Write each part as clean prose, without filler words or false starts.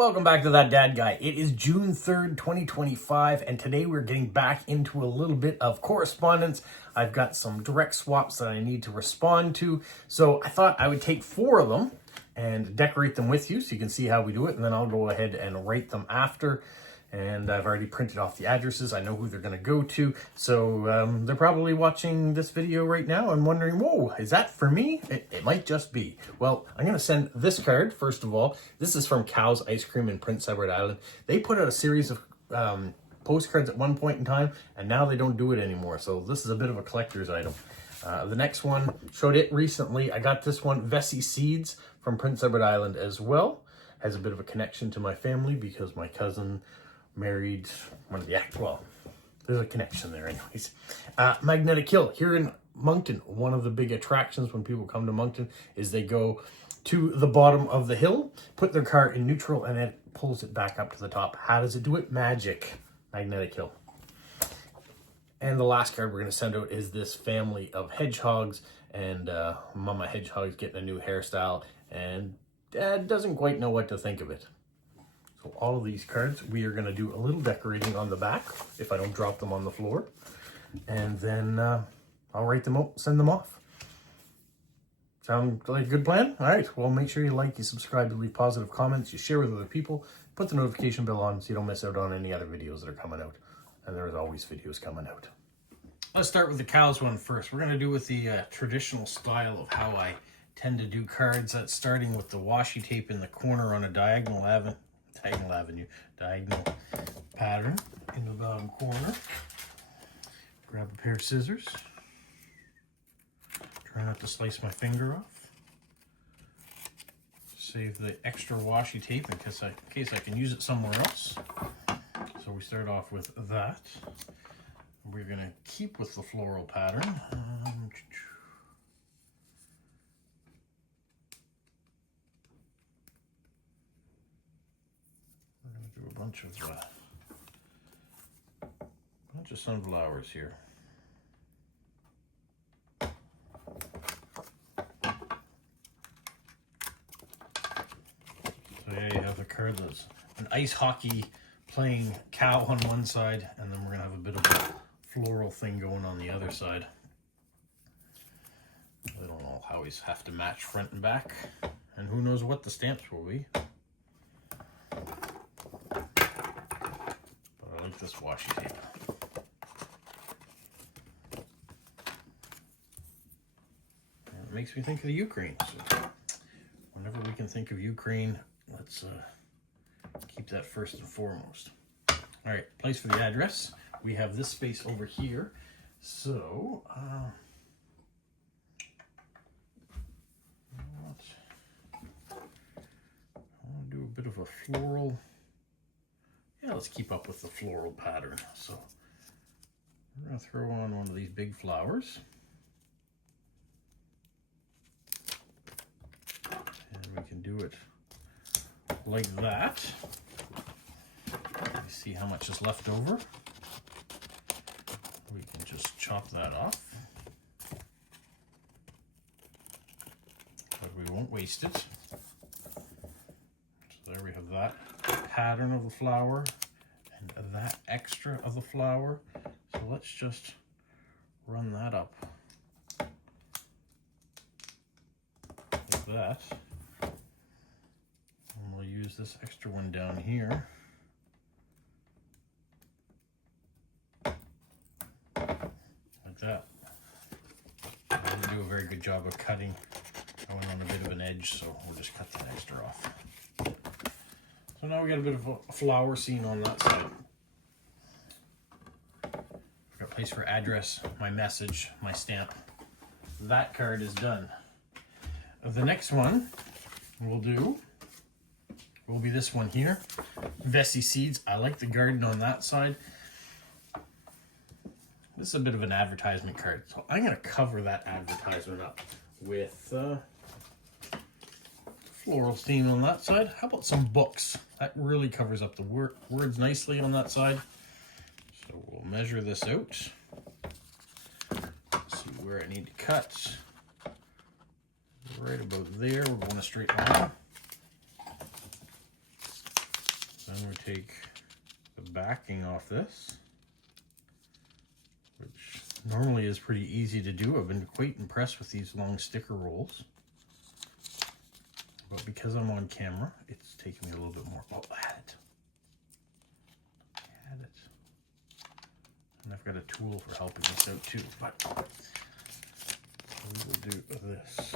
Welcome back to That Dad Guy. It is June 3rd, 2025, and today we're getting back into a little bit of correspondence. I've got some direct swaps that I need to respond to, so I thought I would take 4 of them and decorate them with you so you can see how we do it, and then I'll go ahead and rate them after. And I've already printed off the addresses. I know who they're going to go to. So they're probably watching this video right now and wondering, whoa, is that for me? It might just be. Well, I'm going to send this card, first of all. This is from Cow's Ice Cream in Prince Edward Island. They put out a series of postcards at one point in time, and now they don't do it anymore. So this is a bit of a collector's item. The next one, showed it recently. I got this one, Vessi Seeds from Prince Edward Island as well. Has a bit of a connection to my family because my cousin married one of the well, there's a connection there anyways. Magnetic Hill here in Moncton. One of the big attractions when people come to Moncton is they go to the bottom of the hill, put their car in neutral, and it pulls it back up to the top. How does it do it? Magic. Magnetic Hill. And the last card we're going to send out is this family of hedgehogs, and Mama Hedgehog's getting a new hairstyle, and Dad doesn't quite know what to think of it. So all of these cards, we are going to do a little decorating on the back, if I don't drop them on the floor. And then I'll write them out, send them off. Sound like a good plan? All right, well, make sure you like, you subscribe, you leave positive comments, you share with other people, put the notification bell on so you don't miss out on any other videos that are coming out. And there's always videos coming out. Let's start with the cows one first. We're going to do with the traditional style of how I tend to do cards. That's starting with the washi tape in the corner on a diagonal pattern in the bottom corner. Grab a pair of scissors. Try not to slice my finger off. Save the extra washi tape in case I can use it somewhere else. So we start off with that. We're going to keep with the floral pattern. We're going to do a bunch of sunflowers here. So there you have the card. That's an ice hockey playing cow on one side, and then we're going to have a bit of a floral thing going on the other side. I don't always have to match front and back, and who knows what the stamps will be. This washi tape. And it makes me think of the Ukraine. So whenever we can think of Ukraine, let's keep that first and foremost. All right, place for the address. We have this space over here. So I want to do a bit of a floral. Yeah, let's keep up with the floral pattern. So we're going to throw on one of these big flowers. And we can do it like that. You see how much is left over? We can just chop that off. But we won't waste it. So there we have that pattern of the flower and that extra of the flower. So let's just run that up like that. And we'll use this extra one down here. Like that. I didn't do a very good job of cutting. I went on a bit of an edge, so we'll just cut that extra off. So now we got a bit of a flower scene on that side. We've got a place for address, my message, my stamp. That card is done. The next one we'll do will be this one here. Vessi Seeds. I like the garden on that side. This is a bit of an advertisement card. So I'm going to cover that advertisement up with floral theme on that side. How about some books? That really covers up the words nicely on that side. So we'll measure this out. See where I need to cut. Right about there. We're going a straight line. Then we take the backing off this, which normally is pretty easy to do. I've been quite impressed with these long sticker rolls. But because I'm on camera, it's taking me a little bit more. Oh, I had it. And I've got a tool for helping this out too. But we will do this.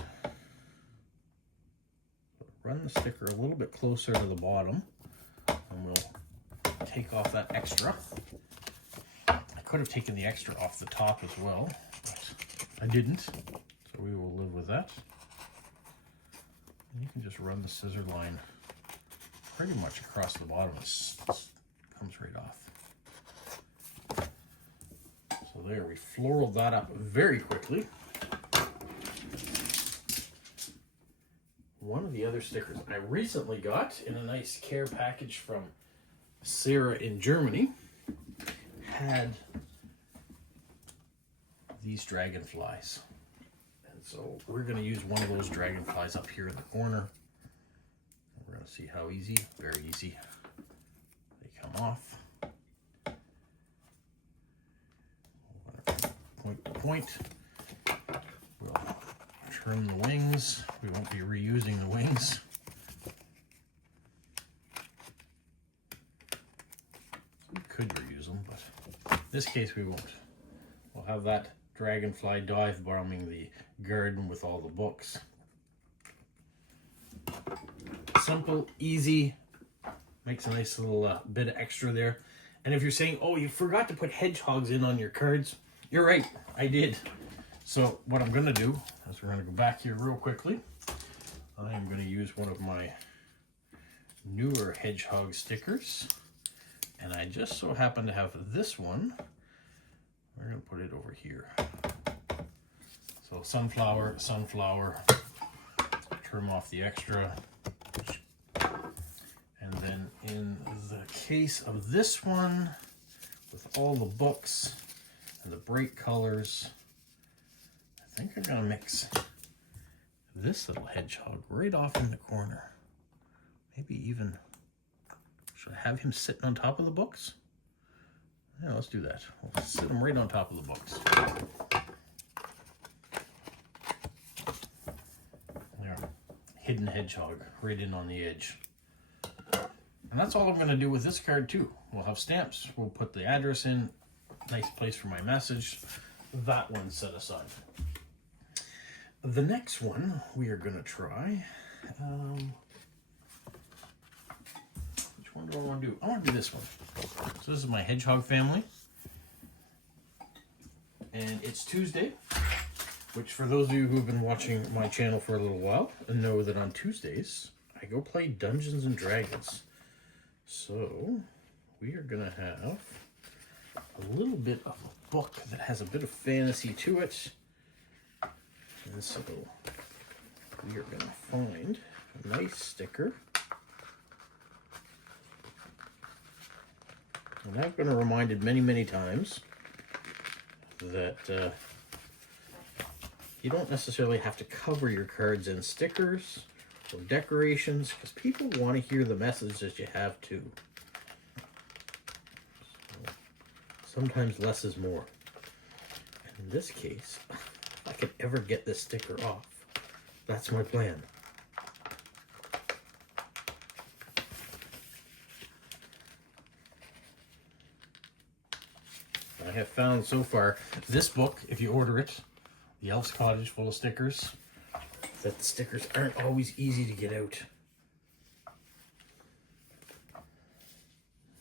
Run the sticker a little bit closer to the bottom, and we'll take off that extra. I could have taken the extra off the top as well, but I didn't, so we will live with that. And you can just run the scissor line pretty much across the bottom. It comes right off. So there, we floraled that up very quickly. One of the other stickers I recently got in a nice care package from Sarah in Germany had these dragonflies. And so we're going to use one of those dragonflies up here in the corner. We're going to see how easy, very easy, they come off. Point to point. We'll trim the wings. We won't be reusing the wings. We could reuse them, but in this case we won't. We'll have that dragonfly dive bombing the garden with all the books. Simple, easy, makes a nice little bit of extra there. And if you're saying, oh, you forgot to put hedgehogs in on your cards, you're right, I did. So what I'm going to do is we're going to go back here real quickly. I am going to use one of my newer hedgehog stickers. And I just so happen to have this one. We're going to put it over here. So sunflower, sunflower, trim off the extra. And then in the case of this one, with all the books and the bright colors, I think I'm going to mix this little hedgehog right off in the corner. Maybe even, should I have him sitting on top of the books? Yeah, let's do that. We'll sit him right on top of the books. There, hidden hedgehog right in on the edge. And that's all I'm going to do with this card too. We'll have stamps. We'll put the address in. Nice place for my message. That one set aside. The next one we are going to try. Which one do I want to do? I want to do this one. So this is my hedgehog family. And it's Tuesday, which for those of you who've been watching my channel for a little while know that on Tuesdays I go play Dungeons and Dragons. So we are going to have a little bit of a book that has a bit of fantasy to it. And so we are going to find a nice sticker. And I've been reminded many, many times that you don't necessarily have to cover your cards in stickers or decorations, because people want to hear the message that you have too. So sometimes less is more. And in this case, if I could ever get this sticker off, that's my plan. I have found so far, this book, if you order it, The Elf's Cottage full of stickers, that the stickers aren't always easy to get out.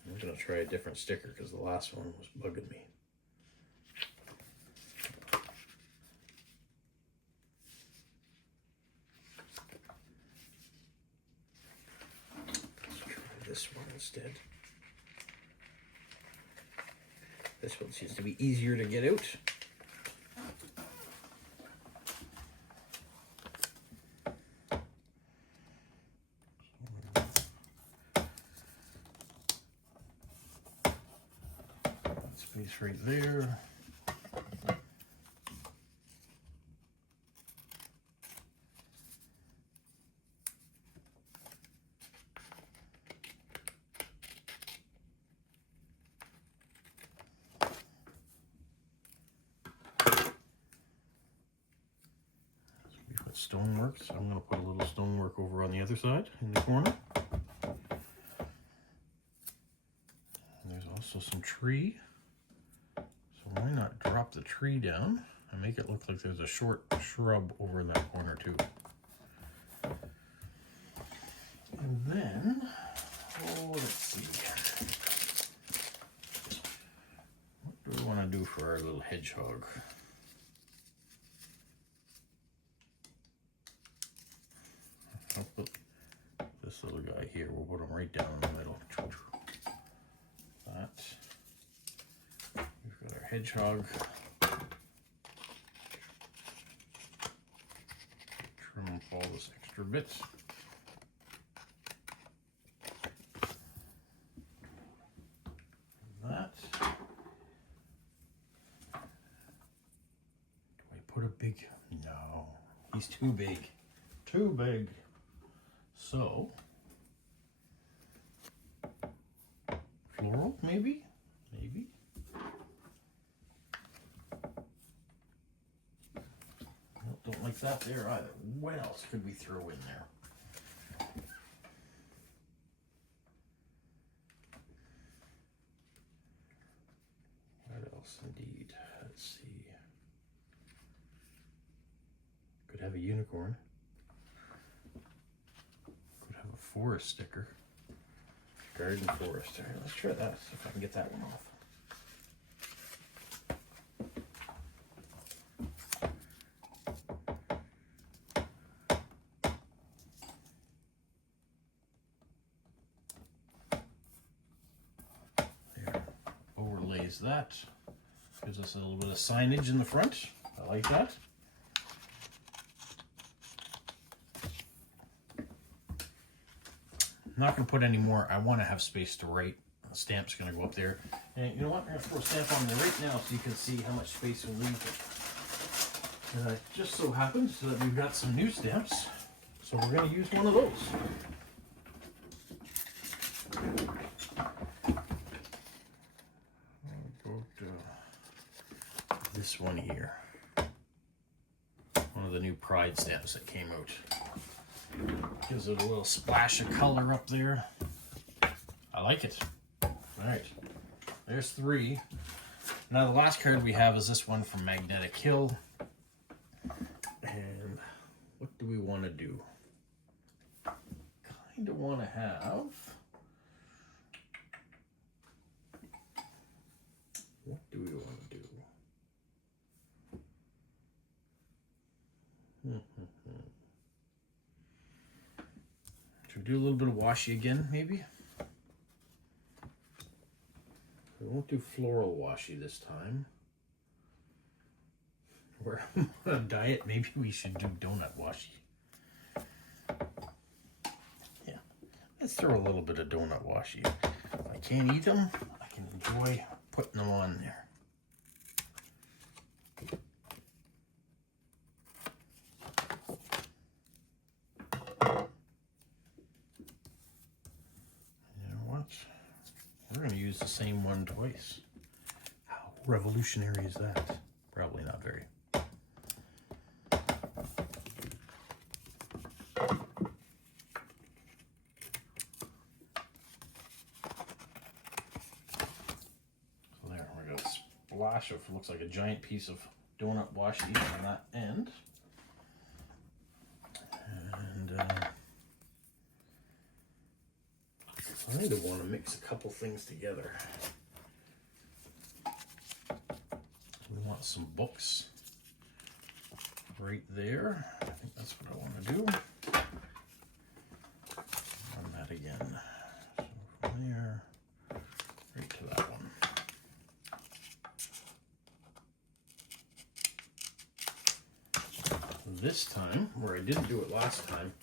I'm going to try a different sticker because the last one was bugging me. Let's try this one instead. This one seems to be easier to get out. Space right there. stonework, so I'm going to put a little stonework over on the other side in the corner. And there's also some tree. So why not drop the tree down and make it look like there's a short shrub over in that corner too. And then, oh, let's see. What do we want to do for our little hedgehog? I'll put this little guy here. We'll put him right down in the middle. That. We've got our hedgehog. Trim off all this extra bits. That. Do I put a big? No, he's too big. Too big. So, floral, maybe? Maybe. Nope, don't like that there either. What else could we throw in there? What else indeed? Let's see. Could have a unicorn. Forest sticker. Garden forest. All right, let's try that, see if I can get that one off. There. Overlays that. Gives us a little bit of signage in the front. I like that. I'm not going to put any more. I want to have space to write. The stamp's going to go up there. And you know what? I'm going to throw a stamp on there right now so you can see how much space will leave it. And it just so happens that we've got some new stamps. So we're going to use one of those. Go to this one here. One of the new Pride stamps that came out. Gives it a little splash of color up there. I like it. All right, there's 3. Now the last card we have is this one from Magnetic Hill. And what do we want to do? Kind of want to have... What do we want to do? Should we do a little bit of washi again, maybe? We won't do floral washi this time. We're on a diet, maybe we should do donut washi. Yeah, let's throw a little bit of donut washi. If I can't eat them, I can enjoy putting them on there. We're going to use the same one twice. How revolutionary is that? Probably not very. So there, we got a splash of, looks like a giant piece of donut washi on that end. And I kind of want to mix a couple things together. We want some books right there. I think that's what I want to do. Run that again. So from there, right to that one. This time, where I didn't do it last time,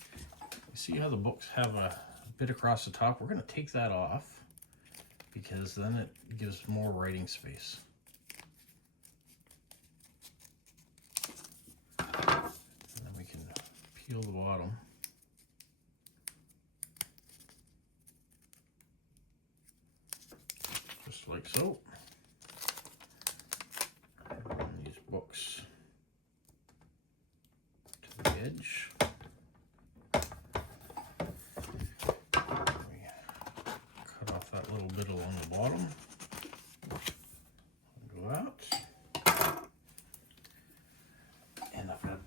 you see how the books have a bit across the top? We're going to take that off because then it gives more writing space. And then we can peel the bottom. Just like so. And run these books to the edge.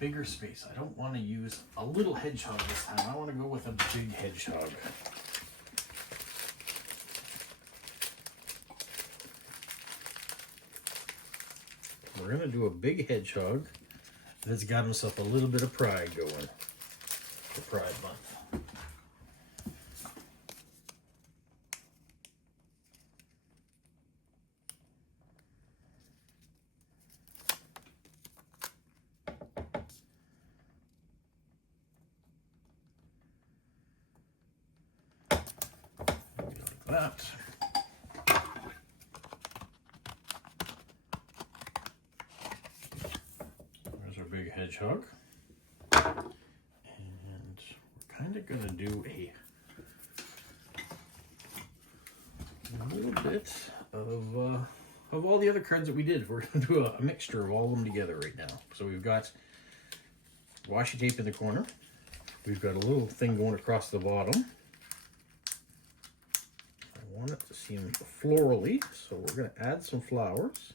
bigger space. I don't want to use a little hedgehog this time. I want to go with a big hedgehog. We're going to do a big hedgehog that's got himself a little bit of pride going for Pride Month. That. There's our big hedgehog. And we're kind of going to do a little bit of all the other cards that we did. We're going to do a mixture of all of them together right now. So we've got washi tape in the corner. We've got a little thing going across the bottom. I want it to seem florally, so we're going to add some flowers.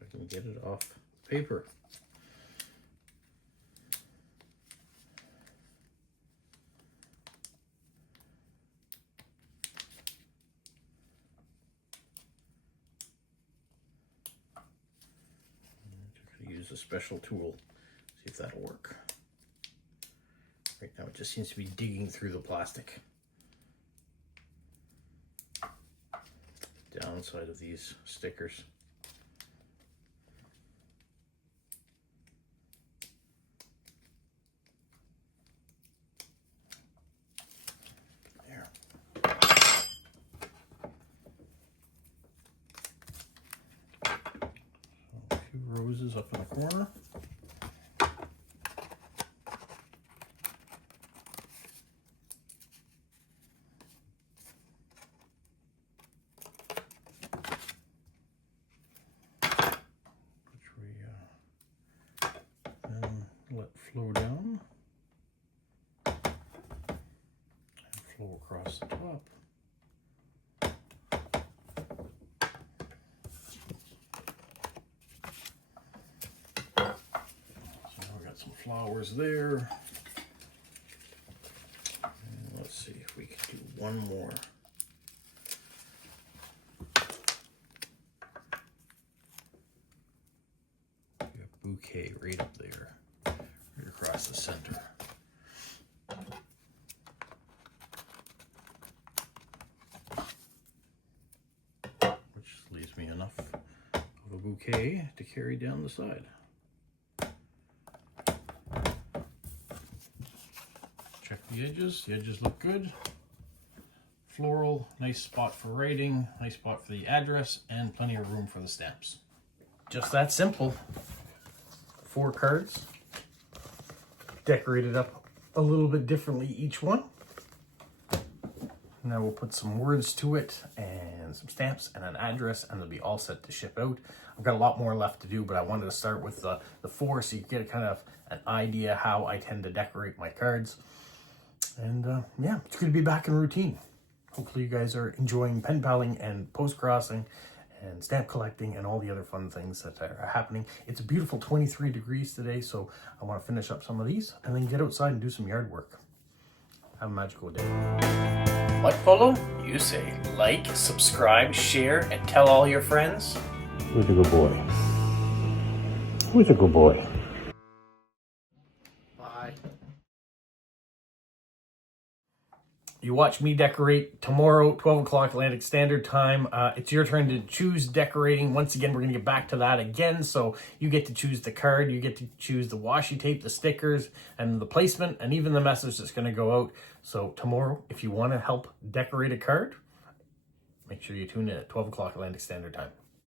If I can get it off paper. Use a special tool, see if that'll work. Right now it just seems to be digging through the plastic. Downside of these stickers. There. Roses up in the corner. Which we then let flow down and flow across the top. Some flowers there. And let's see if we can do one more. A bouquet right up there, right across the center. Which leaves me enough of a bouquet to carry down the side. Check the edges look good. Floral, nice spot for writing, nice spot for the address, and plenty of room for the stamps. Just that simple. 4 cards, decorated up a little bit differently each one. Now we'll put some words to it and some stamps and an address, and they'll be all set to ship out. I've got a lot more left to do, but I wanted to start with the 4 so you get a kind of an idea how I tend to decorate my cards. And yeah, it's good to be back in routine. Hopefully you guys are enjoying pen paling and post crossing and stamp collecting and all the other fun things that are happening. It's a beautiful 23 degrees today, so I want to finish up some of these and then get outside and do some yard work. Have a magical day. What, Polo? You say like, subscribe, share, and tell all your friends. Who's a good boy? Who's a good boy? Bye. You watch me decorate tomorrow, 12 o'clock Atlantic Standard Time. It's your turn to choose decorating. Once again, we're going to get back to that again. So you get to choose the card, you get to choose the washi tape, the stickers, and the placement, and even the message that's going to go out. So tomorrow, if you want to help decorate a card, make sure you tune in at 12 o'clock Atlantic Standard Time.